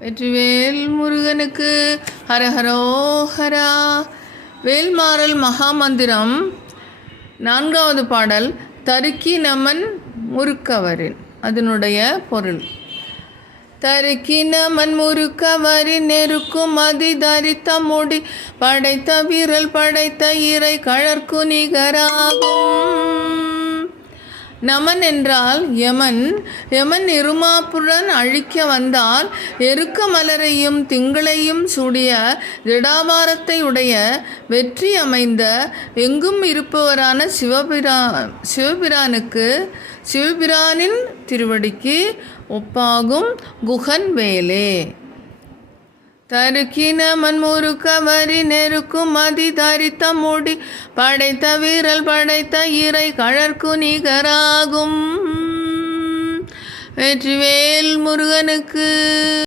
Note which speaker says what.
Speaker 1: வெற்றிவேல் முருகனுக்கு ஹரஹரோஹரா. வேல்மாறல் மகாமந்திரம் நான்காவது பாடல் தருக்கி நமன் முறுக்கவரின் அதனுடைய பொருள். தருக்கினமன் முறுக்கவரின் நெருக்கும் மதி தரித்த முடி படைத்த வீரல் படைத்த இறை கழற்கு நிகராகும் நமன் என்றால் யமன். யமன் இருமாப்புடன் அழிக்க வந்தால் எருக்க மலரையும் திங்களையும் சூடிய திடாபாரத்தை உடைய வெற்றி அமைந்த எங்கும் இருப்பவரான சிவபிரா சிவபிரானுக்கு சிவபிரானின் திருவடிக்கு ஒப்பாகும் குகன் வேலே. தருக்கின மண்முறுக்க வரி நெருக்கும் மதி தரித்த முடி படைத்த வீரல் படைத்த இறை கழற்கு நிகராகும். வெற்றிவேல் முருகனுக்கு